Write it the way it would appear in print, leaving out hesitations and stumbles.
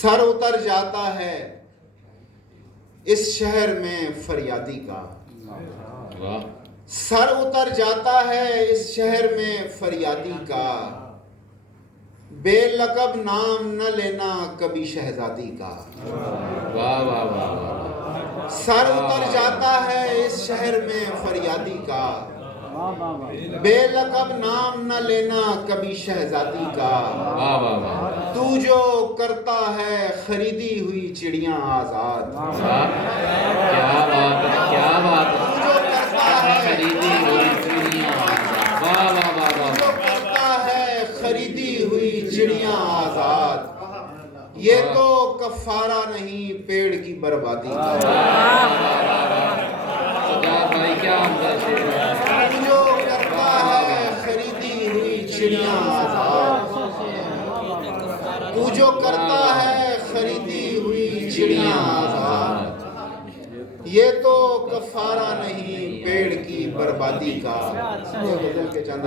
سر اتر جاتا ہے اس شہر میں فریادی کا، سر اتر جاتا ہے اس شہر میں فریادی کا، بے لقب نام نہ لینا کبھی شہزادی کا۔ واہ واہ واہ واہ، سر اتر جاتا ہے اس شہر میں فریادی کا، بے لقب نام نہ لینا کبھی شہزادی کا۔ واہ واہ واہ، تو جو کرتا ہے خریدی ہوئی چڑیاں آزاد، کیا بات ہے، کیا بات ہے، تو جو کرتا ہے خریدی ہوئی چڑیاں، واہ واہ واہ جو واہ، کرتا ہے خریدی ہوئی چڑیاں آزاد، یہ تو کفارہ نہیں پیڑ کی بربادی کا۔ سجاد بھائی کیا عمدہ شعر ہے۔ تو جو کرتا ہے خریدی ہوئی چڑیاں آزاد، تو جو کرتا ہے خریدی ہوئی چڑیاں آزاد، یہ تو کفارہ نہیں پیڑ کی بربادی کا۔ یہ غزل کے چند